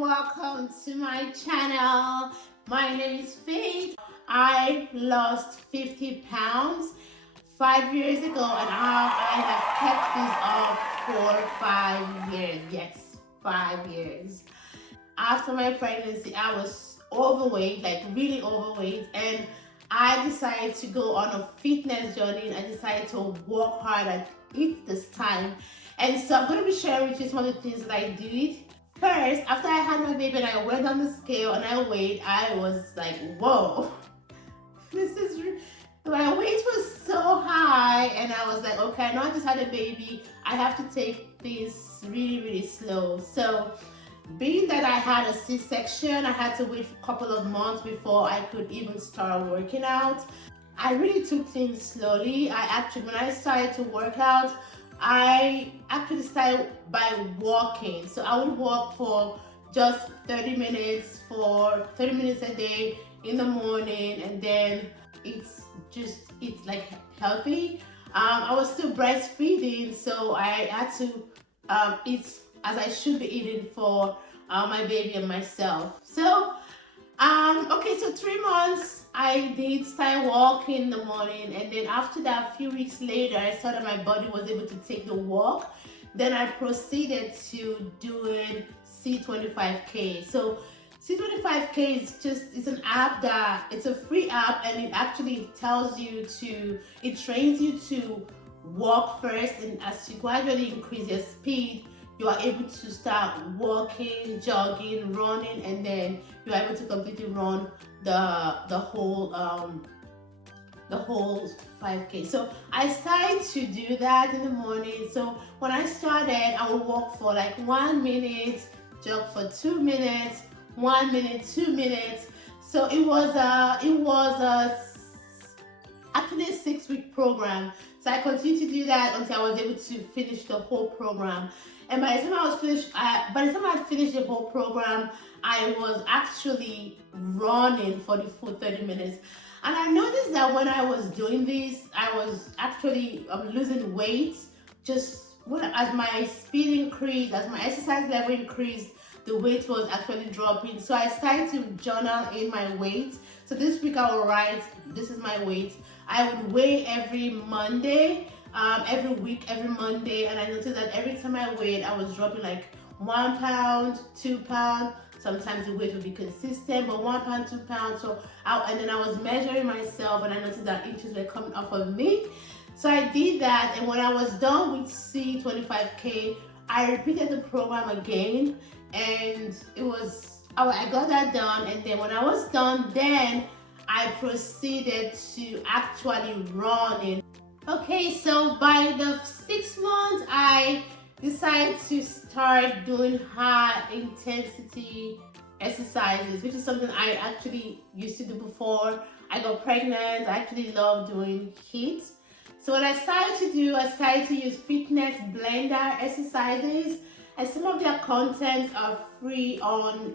welcome to my channel. My name is Faith. I lost 50 pounds 5 years ago, and I have kept this off for 5 years. Yes, 5 years. After my pregnancy, I was overweight, like really overweight, and I decided to go on a fitness journey. I decided to work hard at it this time. And so I'm going to be sharing with you some of the things that I did. First, after I had my baby and I went on the scale and I weighed, I was like, whoa, my weight was so high, and I was like, okay, I know I just had a baby. I have to take this really, really slow. So being that I had a C-section, I had to wait for a couple of months before I could even start working out. I really took things slowly. When I started to work out, I actually started by walking. So I would walk for just 30 minutes a day in the morning, and then it's like healthy. I was still breastfeeding, so I had to eat as I should be eating for my baby and myself. So okay, so 3 months I did start walking in the morning, and then after that, a few weeks later, I saw that my body was able to take the walk. Then I proceeded to doing C25K. So C25K is it's an app it's a free app, and it actually it trains you to walk first, and as you gradually increase your speed, you are able to start walking, jogging, running, and then you are able to completely run the whole 5K. So I started to do that in the morning. So when I started, I would walk for like 1 minute, jog for 2 minutes, 1 minute, 2 minutes. So it was actually a 6-week program. So I continued to do that until I was able to finish the whole program. And by the time I had finished the whole program, I was actually running for the full 30 minutes. And I noticed that when I was doing this, I was actually losing weight. As my speed increased, as my exercise level increased, the weight was actually dropping. So I started to journal in my weight. So this week I will write, this is my weight. I would weigh every Monday, every week, every Monday, and I noticed that every time I weighed, I was dropping like 1 pound, 2 pounds. Sometimes the weight would be consistent, but 1 pound, 2 pounds. And then I was measuring myself, and I noticed that inches were coming off of me. So I did that, and when I was done with C25K, I repeated the program again, and I got that done. And then when I was done, then I proceeded to actually running. Okay, so by the 6 months, I decided to start doing high intensity exercises, which is something I actually used to do before I got pregnant. I actually love doing HIIT. So what I started to use Fitness Blender exercises, and some of their content are free on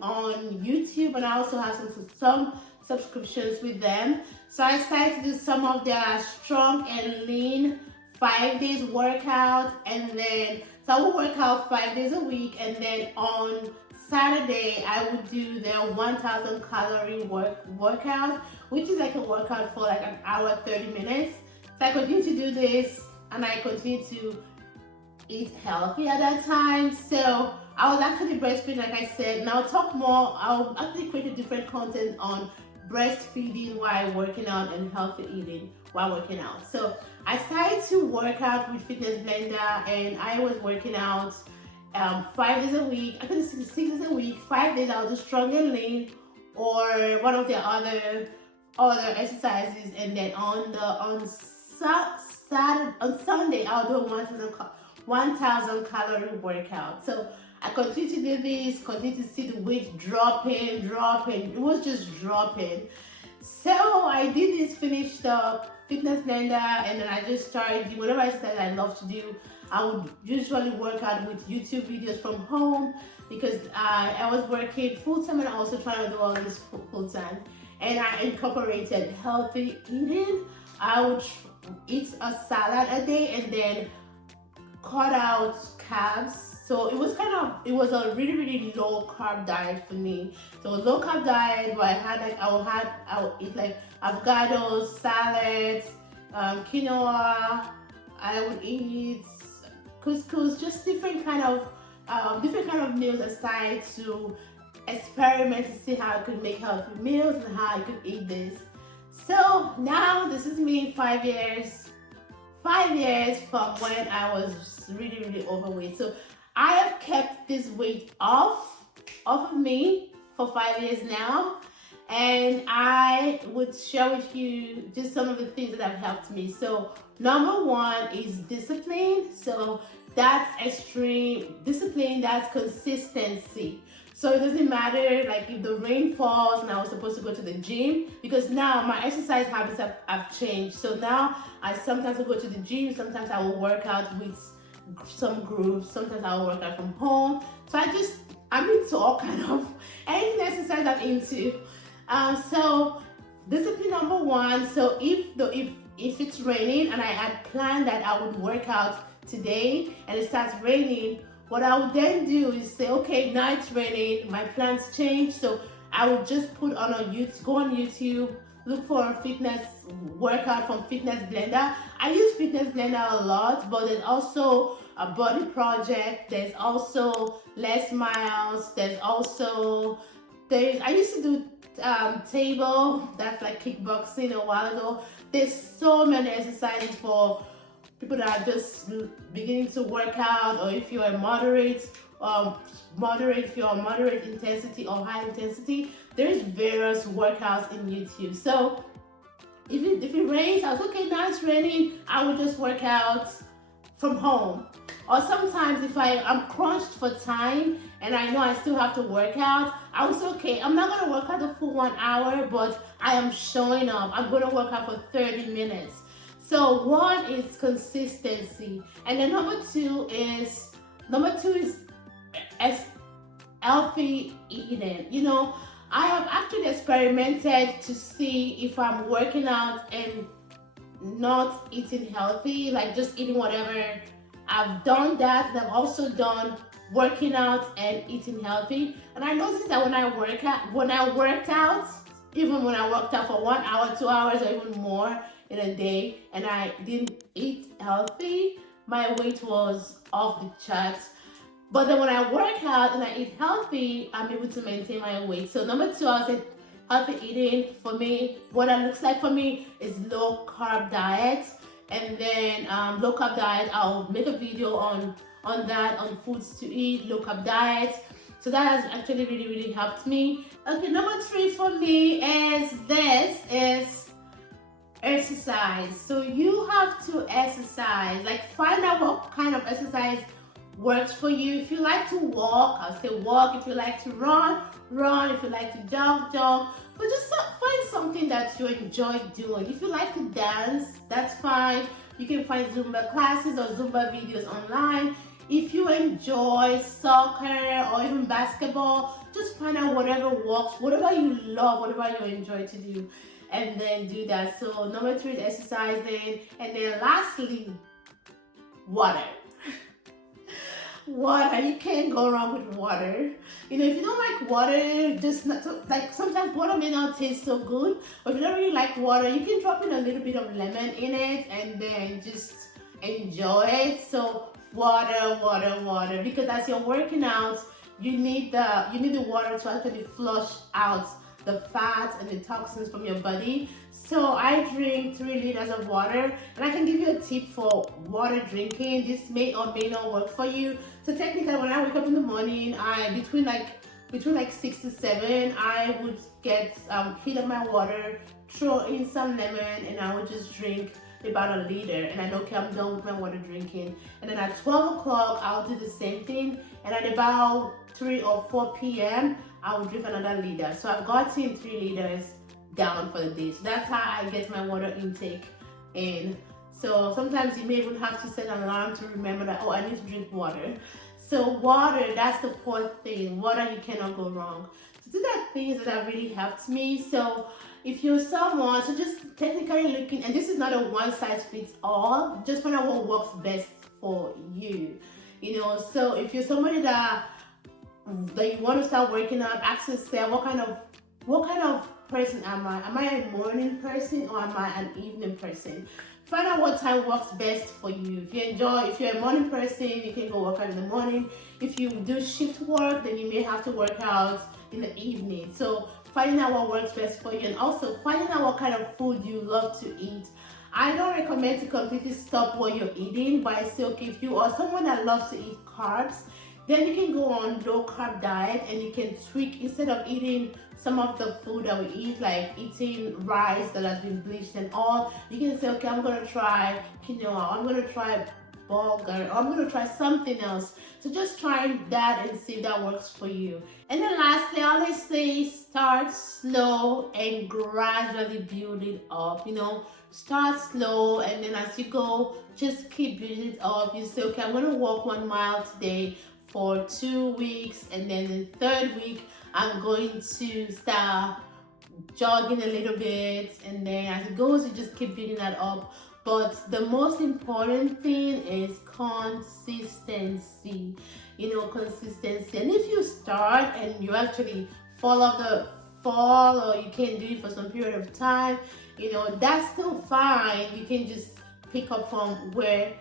YouTube, and I also have some subscriptions with them. So I started to do some of their strong and lean 5 days workout, and then so I would work out 5 days a week, and then on Saturday I would do their 1,000 calorie workout, which is like a workout for like an hour 30 minutes. So I continued to do this, and I continued to eat healthy at that time. So I was actually breastfeeding, like I said, and I'll actually create a different content on breastfeeding while working out and healthy eating while working out. So I started to work out with Fitness Blender, and I was working out 5 days a week, actually 6 days a week. 5 days I would do strong and lean or one of the other exercises, and then on Sunday I'll do a 1,000 calorie workout. So I continue to do this, continue to see the weight dropping. It was just dropping. So I did this, finished the Fitness Blender, and then I just started doing whatever exercise I love to do. I would usually work out with YouTube videos from home because I was working full-time, and I also trying to do all this full-time. And I incorporated healthy eating. I would eat a salad a day, and then cut out carbs. So it was a really low carb diet for me. So low carb diet where I would eat like avocados, salads, quinoa. I would eat couscous, just different kind of meals aside to experiment to see how I could make healthy meals and how I could eat this. So now this is me 5 years, 5 years from when I was really overweight. So I have kept this weight off of me for 5 years now, and I would share with you just some of the things that have helped me. So number one is discipline. So that's extreme discipline, that's consistency. So it doesn't matter like if the rain falls and I was supposed to go to the gym, because now my exercise habits have changed. So now I sometimes will go to the gym, sometimes I will work out with some groups, sometimes I will work out from home. So I'm into all kind of anything exercise I'm into. So discipline number one. So if it's raining and I had planned that I would work out today and it starts raining, what I would then do is say, okay, now it's raining, my plans change. So I would just go on YouTube, look for a fitness workout from Fitness Blender. I use Fitness Blender a lot, but there's also a Body Project, there's also Les Miles, I used to do table, that's like kickboxing a while ago. There's so many exercises for people that are just beginning to work out, or if you're a moderate, if you're a moderate intensity or high intensity, there's various workouts in YouTube. So if it rains, I was okay, now it's raining, I would just work out from home. Or sometimes if I'm crunched for time and I know I still have to work out, I was okay, I'm not gonna work out the full 1 hour, but I am showing up. I'm gonna work out for 30 minutes. So one is consistency, and then number two is healthy eating. You know, I have actually experimented to see if I'm working out and not eating healthy, like just eating whatever. I've done that, and I've also done working out and eating healthy. And I noticed that when I worked out, even when I worked out for 1 hour, 2 hours, or even more in a day, and I didn't eat healthy, my weight was off the charts. But then when I work out and I eat healthy, I'm able to maintain my weight. So number two, I said healthy eating. For me, what that looks like for me is low carb diet. And then low carb diet, I'll make a video on that, on foods to eat, low carb diet. So that has actually really helped me. Okay, number three for me is exercise. So you have to exercise, like find out what kind of exercise works for you. If you like to walk, I'll say walk. If you like to run. If you like to jog. But just find something that you enjoy doing. If you like to dance, that's fine. You can find Zumba classes or Zumba videos online. If you enjoy soccer or even basketball, just find out whatever works, whatever you love, whatever you enjoy to do, and then do that. So number three is exercising, and then lastly, water. Water, you can't go wrong with water. You know, if you don't like water, just not like sometimes water may not taste so good, but if you don't really like water, you can drop in a little bit of lemon in it and then just enjoy it. So water, because as you're working out, you need the water to actually flush out the fats and the toxins from your body. So I drink 3 liters of water, and I can give you a tip for water drinking. This may or may not work for you. So technically, when I wake up in the morning, between like 6 to 7, I would get heat up my water, throw in some lemon, and I would just drink about a liter. And I know, okay, I'm done with my water drinking. And then at 12 o'clock, I'll do the same thing. And at about 3 or 4 p.m., I will drink another liter. So I've gotten 3 liters down for the day. So that's how I get my water intake in. So sometimes you may even have to set an alarm to remember that, oh, I need to drink water. So water, that's the fourth thing. Water, you cannot go wrong. So these are things that have really helped me. So if you're someone, so just technically looking, and this is not a one size fits all, just find out what works best for you. So if you're somebody that you want to start working out, ask yourself what kind of person am I? Am I a morning person or am I an evening person? Find out what time works best for you. If you're a morning person, you can go work out in the morning. If you do shift work, then you may have to work out in the evening. So finding out what works best for you, and also finding out what kind of food you love to eat. I don't recommend to completely stop what you're eating, but I say, okay, if you are someone that loves to eat carbs, then you can go on low carb diet and you can tweak, instead of eating some of the food that we eat, like eating rice that has been bleached and all, you can say, okay, I'm gonna try quinoa, I'm gonna try bulgur, or I'm gonna try something else. So just try that and see if that works for you. And then lastly, I always say start slow and gradually build it up. Start slow, and then as you go, just keep building it up. You say, okay, I'm gonna walk 1 mile today for 2 weeks, and then the third week I'm going to start jogging a little bit, and then as it goes, you just keep building that up. But the most important thing is consistency. Consistency. And if you start and you actually fall, or you can't do it for some period of time, that's still fine. You can just pick up from where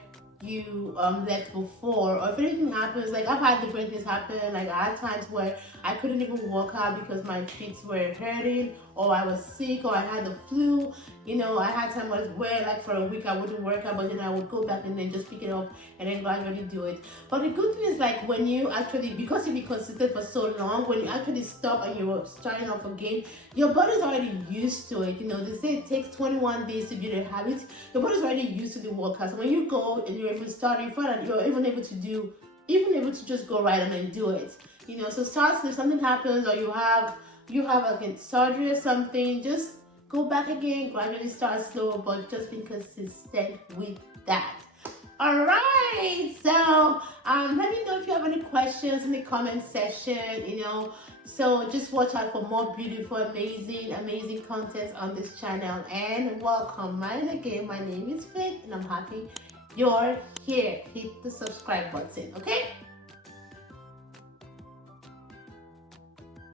you left before. Or if anything happens, like I've had different things happen, like I had times where I couldn't even work out because my feet were hurting, or I was sick, or I had the flu. I had times where like for a week I wouldn't work out, but then I would go back and then just pick it up and then gradually do it. But the good thing is, like, when you actually, because you've been consistent for so long, when you actually stop and you're starting off again, your body's already used to it. They say it takes 21 days to build a habit. Your body's already used to the workouts. So when you go and you're even starting, you find that you're even able to just go right on and do it. So start, if something happens, or you have like a surgery or something, just go back again, gradually start slow, but just be consistent with that. All right, so let me know if you have any questions in the comment section. So just watch out for more beautiful, amazing content on this channel. And welcome. Again, my name is Faith, and I'm happy you're here. Hit the subscribe button, okay?